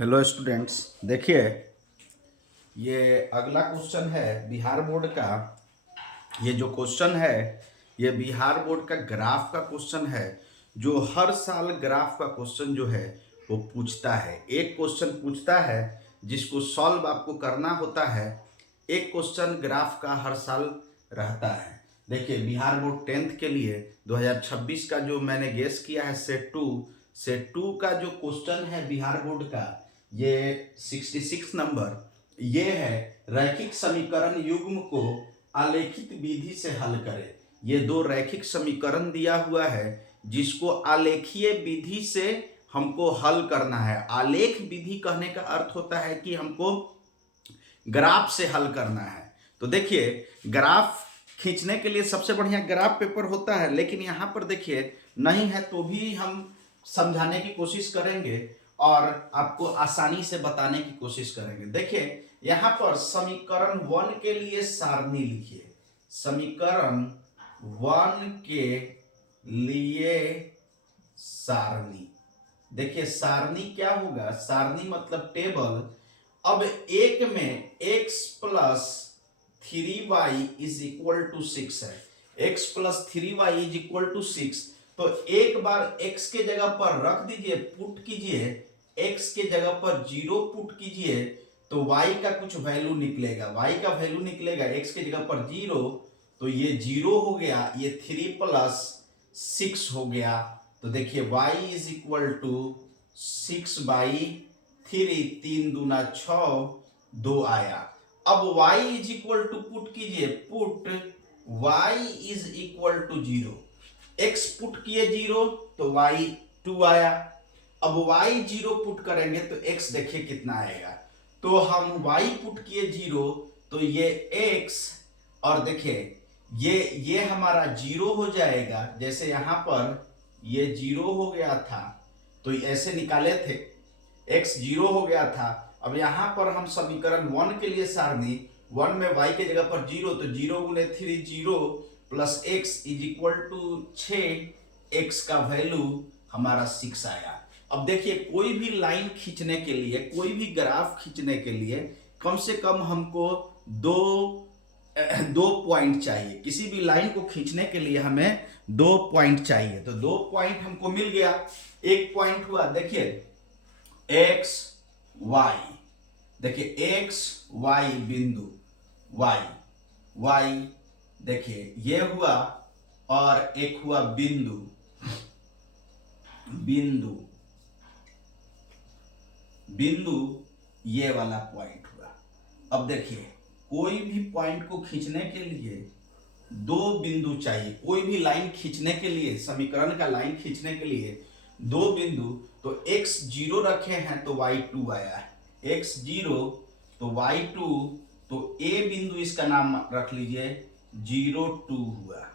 Hello students, देखिए ये अगला क्वेश्चन है बिहार बोर्ड का। ये जो क्वेश्चन है ये बिहार बोर्ड का ग्राफ का क्वेश्चन है, जो हर साल ग्राफ का क्वेश्चन जो है वो पूछता है। एक क्वेश्चन पूछता है जिसको सॉल्व आपको करना होता है। एक क्वेश्चन ग्राफ का हर साल रहता है। देखिए बिहार बोर्ड 10th के लिए 2026 का जो मैंने गेस किया है सेट टू का जो क्वेश्चन है बिहार बोर्ड का, ये 66 नंबर। ये है रैखिक समीकरण युग्म को आलेखित विधि से हल करें। ये दो रैखिक समीकरण दिया हुआ है जिसको आलेखीय विधि से हमको हल करना है। आलेख विधि कहने का अर्थ होता है कि हमको ग्राफ से हल करना है। तो देखिए ग्राफ खींचने के लिए सबसे बढ़िया ग्राफ पेपर होता है, लेकिन यहाँ पर देखिए नहीं है तो भी हम समझाने की कोशिश करेंगे और आपको आसानी से बताने की कोशिश करेंगे। देखिए यहाँ पर समीकरण 1 के लिए सारणी लिखिए। समीकरण 1 के लिए सारणी। देखिए सारणी क्या होगा, सारणी मतलब टेबल। अब एक में x plus 3y is equal to 6 है। x plus 3y is equal to 6। तो एक बार x के जगह पर रख दीजिए, पुट कीजिए। x के जगह पर 0 पुट कीजिए तो y का कुछ वैल्यू निकलेगा। y का वैल्यू निकलेगा x के जगह पर 0, तो ये 0 हो गया, ये 3 प्लस 6 हो गया। तो देखिए y इज इक्वल टू 6/3, 3 दूना 6, 2 आया। अब y is equal to put कीजिए, put y is equal to 0। x put किए 0 तो y 2 आया। अब y 0 पुट करेंगे तो x देखिए कितना आएगा। तो हम y पुट किए 0 तो ये x, और देखिए ये हमारा 0 हो जाएगा। जैसे यहाँ पर ये 0 हो गया था तो ऐसे निकाले थे, x 0 हो गया था। अब यहाँ पर हम समीकरण 1 के लिए सारणी 1 में y के जगह पर 0, तो 0 गुने 3 0 plus x is equal to 6। x का वैल्यू हमारा 6 आया। अब देखिए कोई भी लाइन खींचने के लिए, कोई भी ग्राफ खींचने के लिए कम से कम हमको दो पॉइंट चाहिए। किसी भी लाइन को खींचने के लिए हमें 2 पॉइंट चाहिए। तो 2 पॉइंट हमको मिल गया। एक पॉइंट हुआ, देखिए x y, देखिए x y बिंदु y देखिए ये हुआ, और एक हुआ बिंदु ये वाला पॉइंट हुआ। अब देखिए कोई भी पॉइंट को खींचने के लिए 2 बिंदु चाहिए। कोई भी लाइन खींचने के लिए, समीकरण का लाइन खींचने के लिए 2 बिंदु। तो x 0 रखे हैं तो y 2 आया है, x 0 तो y 2, तो a बिंदु इसका नाम रख लीजिए 0 2 हुआ।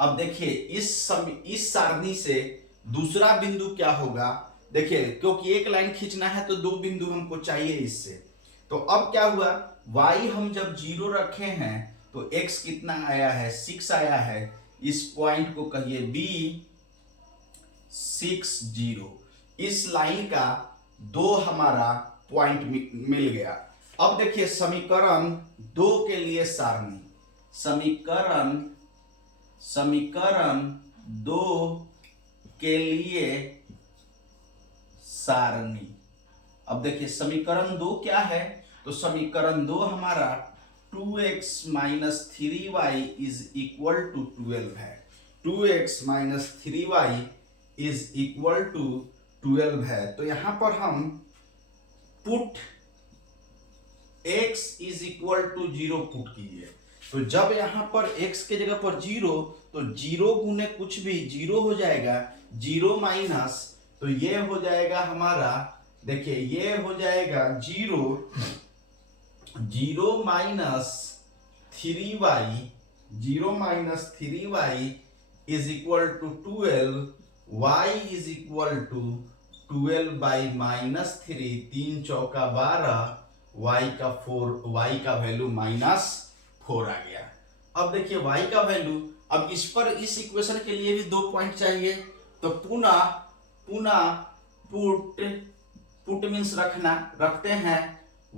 अब देखिए इस सारणी से दूसरा बिंदु क्या होगा। देखिए क्योंकि एक लाइन खींचना है तो 2 बिंदु हमको चाहिए इससे। तो अब क्या हुआ, y हम जब 0 रखे हैं तो x कितना आया है, 6 आया है। इस पॉइंट को कहिए B 6 0। इस लाइन का 2 हमारा पॉइंट मिल गया। अब देखिए समीकरण 2 के लिए सारणी। समीकरण 2 के लिए सारणी। अब देखिए समीकरण 2 क्या है, तो समीकरण 2 हमारा 2x minus 3y is equal to 12 है। 2x minus 3y is equal to 12 है। तो यहां पर हम put x is equal to 0 put कीजिए। तो जब यहां पर x के जगह पर 0, तो 0 गुने कुछ भी 0 हो जाएगा, 0 माइनस, तो ये हो जाएगा हमारा, देखिए ये हो जाएगा 0 minus 3y is equal to 12, y is equal to 12 by minus 3, 3 चौका 12, y का वैल्यू -4 आ गया। अब देखिए y का वैल्यू, अब इस इक्वेशन के लिए भी 2 पॉइंट चाहिए। तो पुनः पुट मीन्स रखते हैं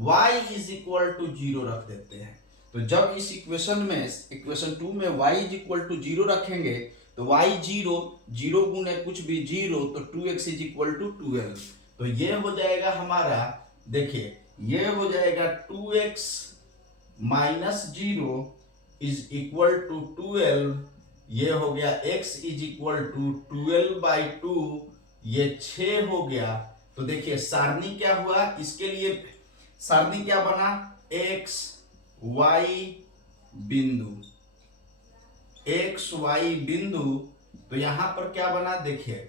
y इज इक्वल टू 0 रख देते हैं। तो जब इस इक्वेशन में इक्वेशन 2 में y इज इक्वल टू 0 रखेंगे तो y 0 गुने कुछ भी 0 तो 2x इज इक्वल टू 12। तो ये हो जाएगा हमारा, देखिए ये हो जाएगा 2x minus 0 is equal to 12। ये हो गया x इज इक्वल टू 12/2, ये 6 हो गया। तो देखिए सारणी क्या हुआ, इसके लिए सारणी क्या बना, x y बिंदु, x y बिंदु। तो यहां पर क्या बना, देखिए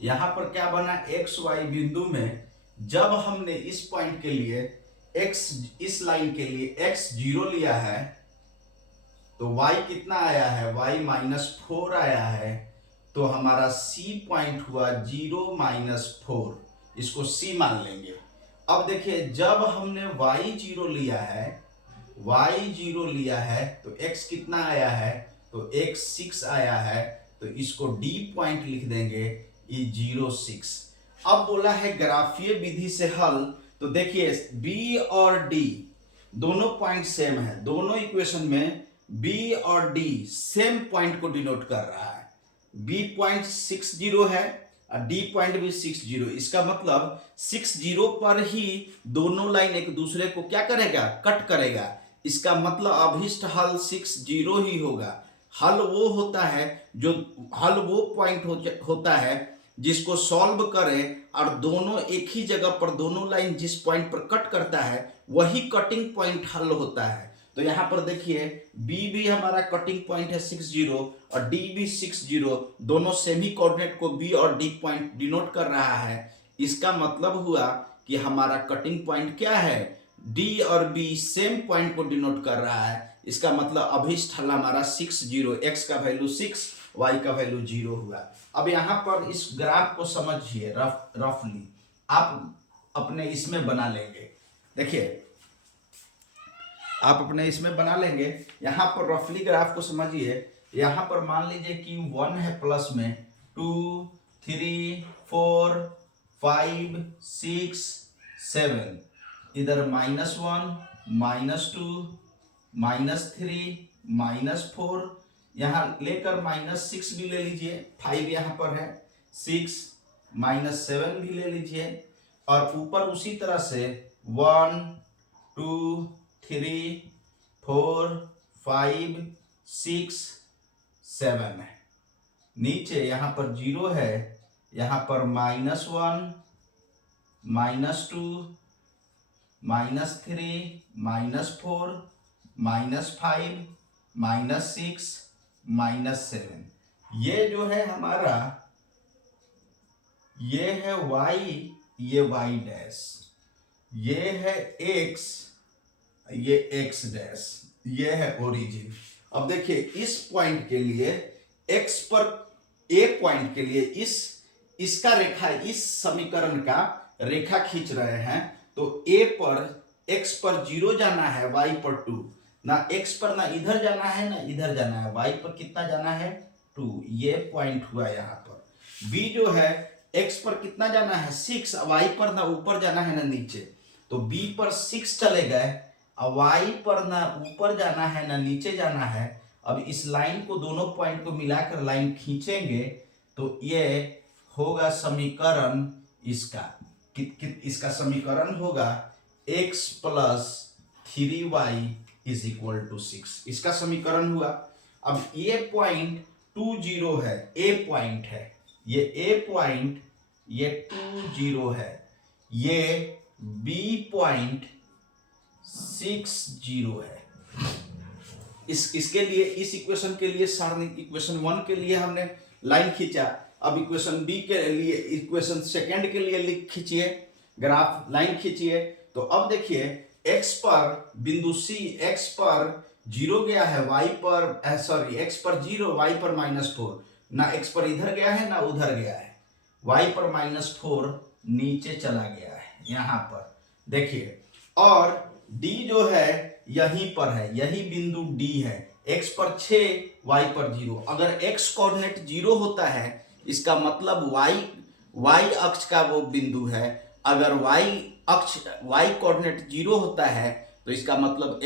यहां पर क्या बना, x y बिंदु में जब हमने इस पॉइंट के लिए x, इस लाइन के लिए x 0 लिया है तो y कितना आया है, y -4 आया है। तो हमारा C पॉइंट हुआ 0 - 4, इसको C मान लेंगे। अब देखिए जब हमने y 0 लिया है तो x कितना आया है, तो x 6 आया है। तो इसको D पॉइंट लिख देंगे, ये 0 6। अब बोला है ग्राफीय विधि से हल। तो देखिए B और D दोनों पॉइंट सेम है, दोनों इक्वेशन में B और D सेम पॉइंट को डिनोट कर रहा है। B पॉइंट 60 है और D पॉइंट भी 60। इसका मतलब 60 पर ही दोनों लाइन एक दूसरे को क्या करेगा, कट करेगा। इसका मतलब अभिष्ट हल 60 ही होगा। हल वो होता है जो हल वो पॉइंट होता है जिसको सॉल्व करें और दोनों एक ही जगह पर, दोनों लाइन जिस पॉइंट पर कट करता है वही कटिंग पॉइंट हल होता है। तो यहाँ पर देखिए B भी हमारा कटिंग पॉइंट है 60 और D भी 60, दोनों सेमी कोऑर्डिनेट को B और D पॉइंट डिनोट कर रहा है। इसका मतलब हुआ कि हमारा कटिंग पॉइंट क्या है, D और B सेम पॉइंट को डिनोट कर रहा है। इसका मतलब अभिष्ट हल हमारा 60, x का वैल्यू 6, y का वैल्यू 0 हुआ। अब यहाँ पर इस ग्राफ को समझिए, रफली आप अपने इसमें बना लेंगे। देखिए आप अपने इसमें बना लेंगे, यहाँ पर रफली ग्राफ को समझिए। यहाँ पर मान लीजिए कि 1 है प्लस में, 2 3 4 5 6 7, इधर -1 -2 -3 -4, यहाँ लेकर -6 भी ले लीजिए, 5 यहाँ पर है, 6 -7 भी ले लीजिए। और ऊपर उसी तरह से 1 2 3 4 5 6 7 है। नीचे यहाँ पर 0 है, यहाँ पर -1 -2 -3 -4 -5 -6 -7। ये जो है हमारा, ये है y, ये y डैश, ये है x, ये x डैश, ये है ओरिजिन। अब देखिए इस पॉइंट के लिए x पर, a पॉइंट के लिए इसका रेखा, इस समीकरण का रेखा खींच रहे हैं। तो a पर x पर 0 जाना है, y पर 2, ना x पर ना इधर जाना है ना इधर जाना है, y पर कितना जाना है 2, ये पॉइंट हुआ। यहाँ पर b जो है x पर कितना जाना है 6, y पर ना ऊपर जाना है ना नीचे। तो b पर 6 चले गए, अब y पर ना ऊपर जाना है ना नीचे जाना है। अब इस लाइन को, दोनों पॉइंट को मिलाकर लाइन खींचेंगे तो ये होगा समीकरण इसका, इसका समीकरण होगा x + 3y = 6, इसका समीकरण हुआ। अब ये पॉइंट 2 0 है, a पॉइंट है, ये a पॉइंट, ये 2 0 है, ये b पॉइंट 6 0 है। इसके लिए, इस इक्वेशन के लिए सारणी, इक्वेशन 1 के लिए हमने लाइन खींचा। अब इक्वेशन बी के लिए, इक्वेशन सेकंड के लिए खींचिए ग्राफ, लाइन खींचिए। तो अब देखिए x पर बिंदु C, x पर 0 गया है, y पर x पर 0, y पर -4, ना x पर इधर गया है ना उधर गया है, y पर -4 नीचे चला गया है यहाँ पर देखिए। और D जो है यहीं पर है, यही बिंदु D है, x पर 6, y पर 0। अगर x कोऑर्डिनेट 0 होता है, इसका मतलब वाई अक्ष का वो बिंदु है। अगर वाई कोऑर्डिनेट 0 होता है तो इसका मतलब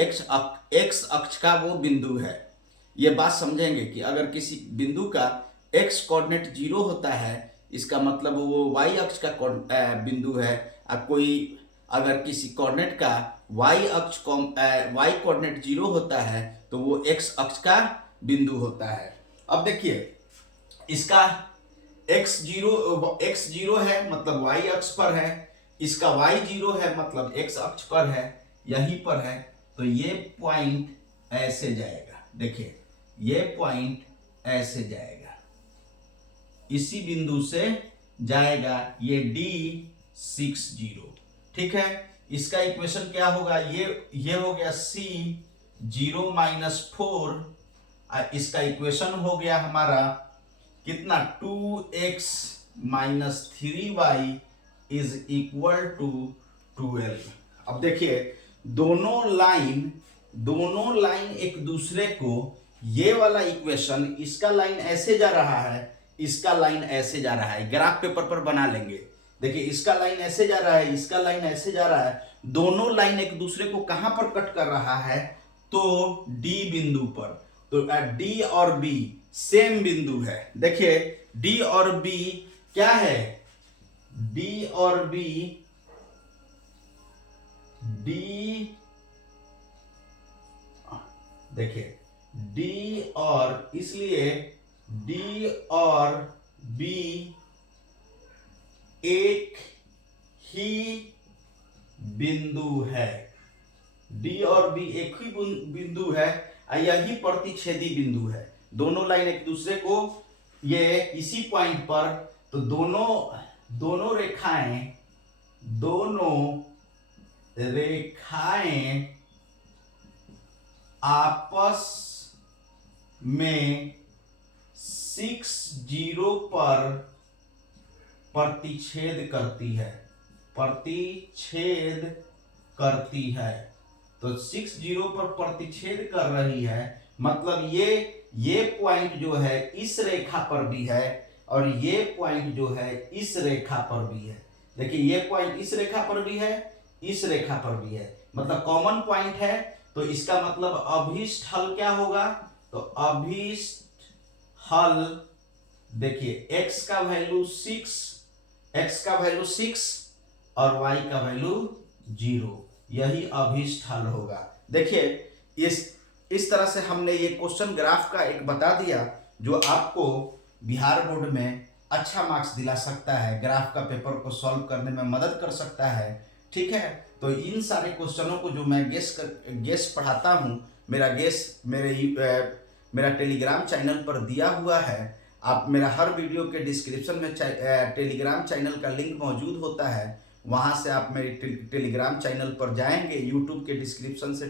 एक्स अक्ष का वो बिंदु है। ये बात समझेंगे कि अगर किसी बिंदु का एक्स कोऑर्डिनेट 0 होता है इसका मतलब वो वाई अक्ष का बिंदु है। कोई अगर किसी कोऑर्डिनेट का वाई कोऑर्डिनेट 0 होता है तो वो एक्स अक्ष का बिंदु होता है। अब देखिए इसका x जीरो है मतलब y अक्ष पर है, इसका y जीरो है मतलब x अक्ष पर है, यहीं पर है। तो ये पॉइंट ऐसे जाएगा, देखिए ये पॉइंट ऐसे जाएगा, इसी बिंदु से जाएगा ये D60। ठीक है, इसका इक्वेशन क्या होगा, ये हो गया C0 - 4, इसका इक्वेशन हो गया हमारा कितना 2x - 3y is equal to 12। अब देखिए दोनों लाइन एक दूसरे को, ये वाला इक्वेशन इसका लाइन ऐसे जा रहा है, इसका लाइन ऐसे जा रहा है, ग्राफ पेपर पर बना लेंगे। देखिए इसका लाइन ऐसे जा रहा है, इसका लाइन ऐसे जा रहा है, दोनों लाइन एक दूसरे को कहां पर कट कर रहा है, तो D बिंदु पर। तो D और B सेम बिंदु है। देखिए D और B क्या है, D और B, देखिए D और, इसलिए D और B एक ही बिंदु है, D और B एक ही बिंदु है, यही प्रतिच्छेदी बिंदु है। दोनों लाइन एक दूसरे को, ये इसी पॉइंट पर, तो दोनों रेखाएं आपस में 60 पर प्रतिच्छेद करती है। तो 60 पर प्रतिच्छेद कर रही है, मतलब ये पॉइंट जो है इस रेखा पर भी है और ये पॉइंट जो है इस रेखा पर भी है। देखिए ये पॉइंट इस रेखा पर भी है, इस रेखा पर भी है, मतलब कॉमन पॉइंट है। तो इसका मतलब अभिष्ट हल क्या होगा, तो अभिष्ट हल देखिए x का वैल्यू 6 और y का वैल्यू 0, यही अभिष्ट हल होगा। देखिए इस तरह से हमने ये क्वेश्चन ग्राफ का एक बता दिया जो आपको बिहार बोर्ड में अच्छा मार्क्स दिला सकता है, ग्राफ का पेपर को सॉल्व करने में मदद कर सकता है। ठीक है, तो इन सारे क्वेश्चनों को जो मैं गेस पढ़ाता हूँ, मेरा टेलीग्राम चैनल पर दिया हुआ है। आप मेरा हर वीडियो के डिस्क्रिप्शन में टेलीग्राम चैनल का लिंक मौजूद होता है, वहाँ से आप मेरे टेलीग्राम चैनल पर जाएंगे, यूट्यूब के डिस्क्रिप्शन से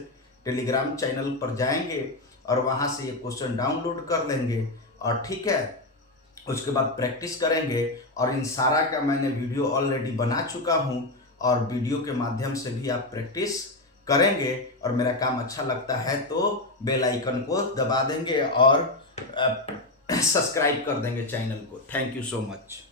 टेलीग्राम चैनल पर जाएंगे और वहाँ से ये क्वेश्चन डाउनलोड कर लेंगे। और ठीक है, उसके बाद प्रैक्टिस करेंगे। और इन सारा का मैंने वीडियो ऑलरेडी बना चुका हूँ और वीडियो के माध्यम से भी आप प्रैक्टिस करेंगे। और मेरा काम अच्छा लगता है तो बेल आइकन को दबा देंगे और सब्सक्राइब कर देंगे चैनल को। Thank you so much.